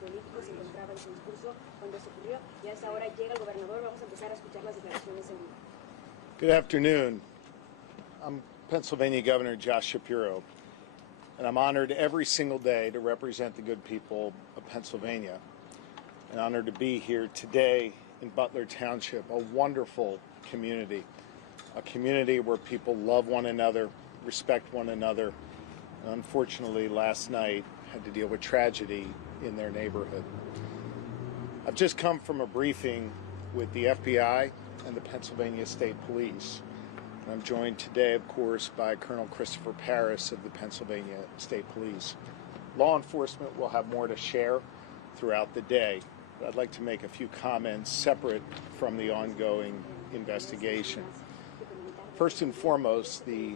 político se encontraba en su discurso cuando se ocurrió. Y a esa hora llega el gobernador. Vamos a empezar a escuchar las declaraciones en vivo. Good afternoon. I'm Pennsylvania Governor Josh Shapiro, and I'm honored every single day to represent the good people of Pennsylvania. And honored to be here today in Butler Township, a wonderful community, a community where people love one another, respect one another. And unfortunately, last night had to deal with tragedy in their neighborhood. I've just come from a briefing with the FBI and the Pennsylvania State Police. And I'm joined today, of course, by Colonel Christopher Paris of the Pennsylvania State Police. Law enforcement will have more to share throughout the day, but I'd like to make a few comments separate from the ongoing investigation. First and foremost, the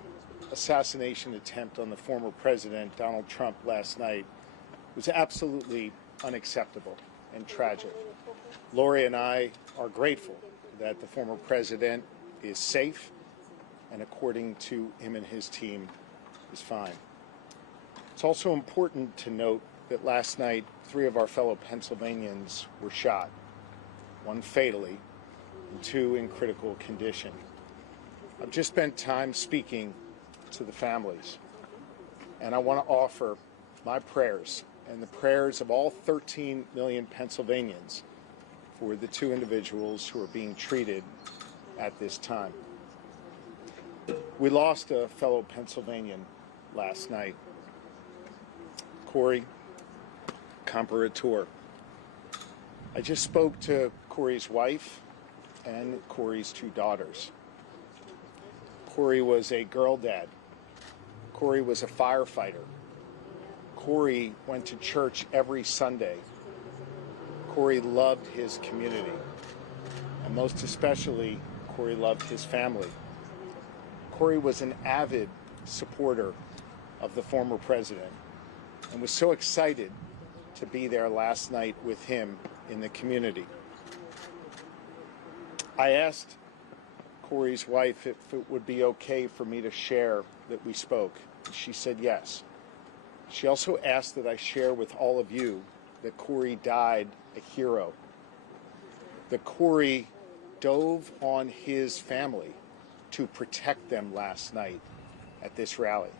assassination attempt on the former president, Donald Trump, last night was absolutely unacceptable and tragic. Lori and I are grateful that the former president is safe and, according to him and his team, is fine. It's also important to note that last night 3 of our fellow Pennsylvanians were shot, 1 fatally and 2 in critical condition. I've just spent time speaking to the families, and I want to offer my prayers and the prayers of all 13 million Pennsylvanians for the 2 individuals who are being treated at this time. We lost a fellow Pennsylvanian last night, Corey Comperatore. I just spoke to Corey's wife and Corey's 2 daughters. Corey was a girl dad. Corey was a firefighter. Corey went to church every Sunday. Corey loved his community. And most especially, Corey loved his family. Corey was an avid supporter of the former president and was so excited to be there last night with him in the community. I asked Corey's wife if it would be okay for me to share that we spoke. She said yes. She also asked that I share with all of you that Corey died a hero. That Corey dove on his family to protect them last night at this rally.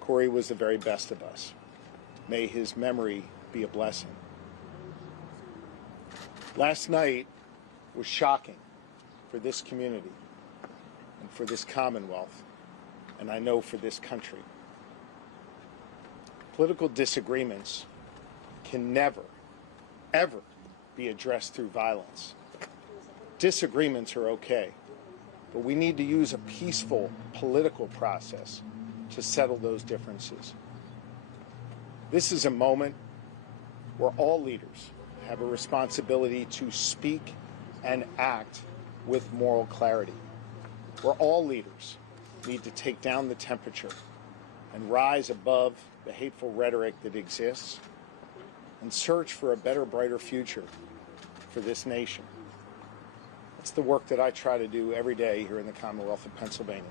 Corey was the very best of us. May his memory be a blessing. Last night was shocking for this community and for this Commonwealth, and I know for this country. Political disagreements can never, ever be addressed through violence. Disagreements are okay, but we need to use a peaceful political process to settle those differences. This is a moment where all leaders have a responsibility to speak and act with moral clarity, where all leaders need to take down the temperature and rise above the hateful rhetoric that exists and search for a better, brighter future for this nation. That's the work that I try to do every day here in the Commonwealth of Pennsylvania.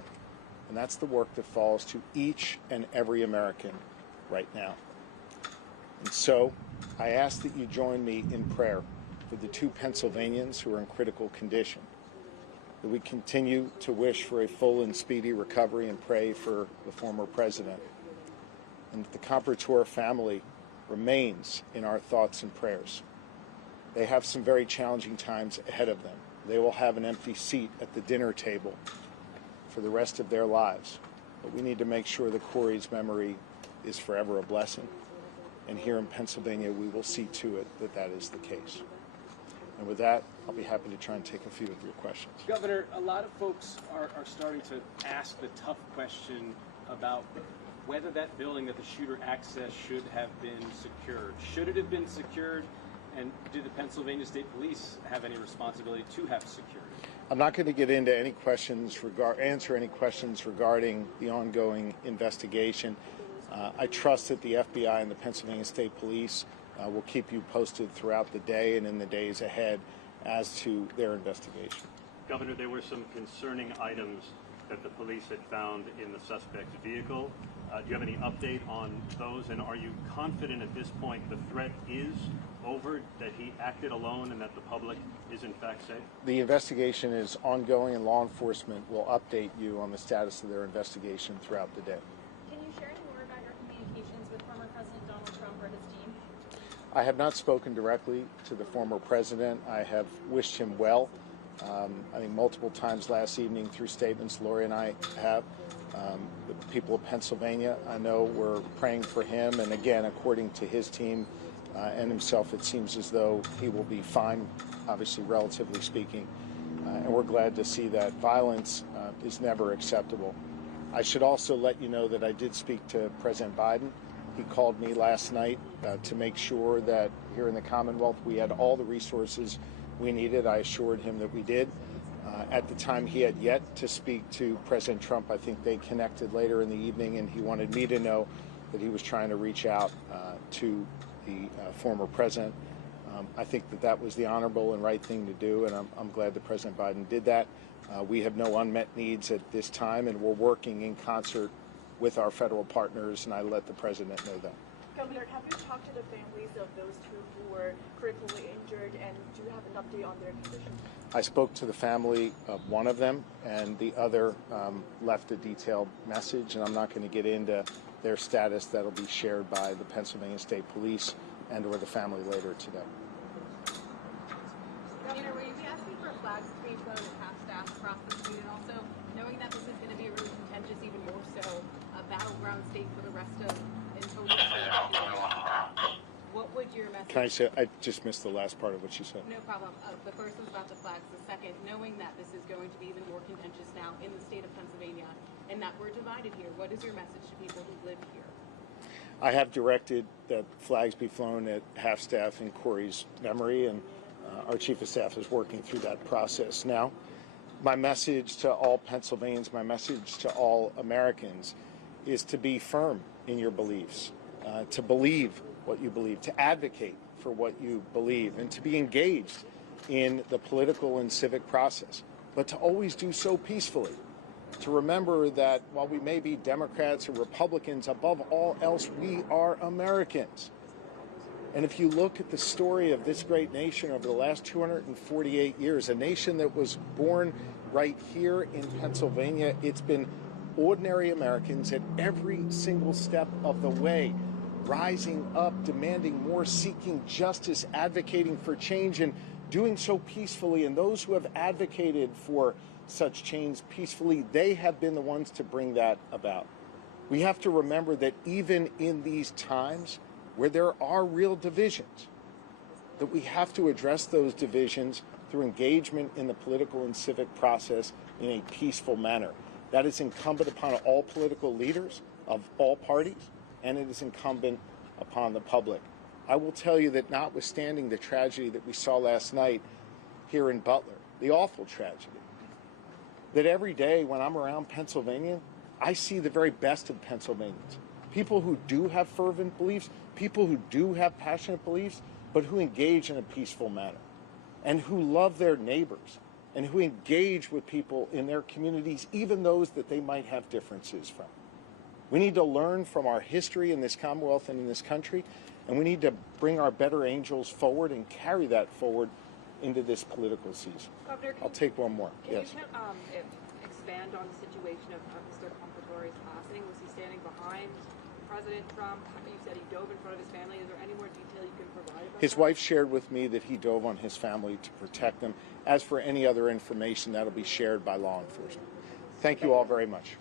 And that's the work that falls to each and every American right now. And so I ask that you join me in prayer for the 2 Pennsylvanians who are in critical condition, that we continue to wish for a full and speedy recovery and pray for the former president, and that the Comperatore family remains in our thoughts and prayers. They have some very challenging times ahead of them. They will have an empty seat at the dinner table for the rest of their lives, but we need to make sure that Corey's memory is forever a blessing. And here in Pennsylvania, we will see to it that that is the case. And with that, I'll be happy to try and take a few of your questions. Governor, a lot of folks are starting to ask the tough question about whether that building that the shooter accessed should have been secured. Should it have been secured? And do the Pennsylvania State Police have any responsibility to have security? I'm not going to get into any questions answer any questions regarding the ongoing investigation. I trust that the FBI and the Pennsylvania State Police will keep you posted throughout the day and in the days ahead as to their investigation. Governor, there were some concerning items that the police had found in the suspect's vehicle. Do you have any update on those, and are you confident at this point the threat is over, that he acted alone and that the public is in fact safe? The investigation is ongoing, and law enforcement will update you on the status of their investigation throughout the day. Can you share any more about your communications with former President Donald Trump or his team? I have not spoken directly to the former president. I have wished him well. I think multiple times last evening through statements Lori and I have. The people of Pennsylvania, I know, were praying for him, and again, according to his team and himself, it seems as though he will be fine, obviously, relatively speaking, and we're glad to see that. Violence is never acceptable. I should also let you know that I did speak to President Biden. He called me last night to make sure that here in the Commonwealth we had all the resources we needed. I assured him that we did. At the time, he had yet to speak to President Trump. I think they connected later in the evening, and he wanted me to know that he was trying to reach out to the former president. I think that that was the honorable and right thing to do, and I'm glad that President Biden did that. We have no unmet needs at this time, and we're working in concert with our federal partners, and I let the president know that. Governor, have you talked to the families of those two who were critically injured, and do you have an update on their condition? I spoke to the family of one of them, and the other left a detailed message, and I'm not going to get into their status. That'll be shared by the Pennsylvania State Police and or the family later today. Governor, will you be asking for flags to be flown at half-staff across the state, and also knowing that this is going to be really contentious, even more so, a battleground state for the rest of in total? What would your message? Can I say, I just missed the last part of what you said. No problem. The first was about the flags. The second, knowing that this is going to be even more contentious now in the state of Pennsylvania, and that we're divided here, what is your message to people who live here? I have directed that flags be flown at half-staff in Corey's memory, and our Chief of Staff is working through that process now. My message to all Pennsylvanians, my message to all Americans is to be firm in your beliefs, to believe what you believe, to advocate for what you believe, and to be engaged in the political and civic process, but to always do so peacefully. To remember that while we may be Democrats or Republicans, above all else, we are Americans. And if you look at the story of this great nation over the last 248 years, a nation that was born right here in Pennsylvania, it's been ordinary Americans at every single step of the way, rising up, demanding more, seeking justice, advocating for change, and doing so peacefully. And those who have advocated for such change peacefully, they have been the ones to bring that about. We have to remember that even in these times where there are real divisions, that we have to address those divisions through engagement in the political and civic process in a peaceful manner. That is incumbent upon all political leaders of all parties, and it is incumbent upon the public. I will tell you that notwithstanding the tragedy that we saw last night here in Butler, the awful tragedy, that every day when I'm around Pennsylvania, I see the very best of Pennsylvanians. People who do have fervent beliefs, people who do have passionate beliefs, but who engage in a peaceful manner, and who love their neighbors, and who engage with people in their communities, even those that they might have differences from. We need to learn from our history in this Commonwealth and in this country, and we need to bring our better angels forward and carry that forward into this political season. Governor, I'll take one more. Yes. Can you expand on the situation of Mr. Comperatore's passing? Was he standing behind President Trump? You said he dove in front of his family. Is there any more detail you can provide about His that? wife shared with me that he dove on his family to protect them. As for any other information, that'll be shared by law enforcement. Thank you all very much.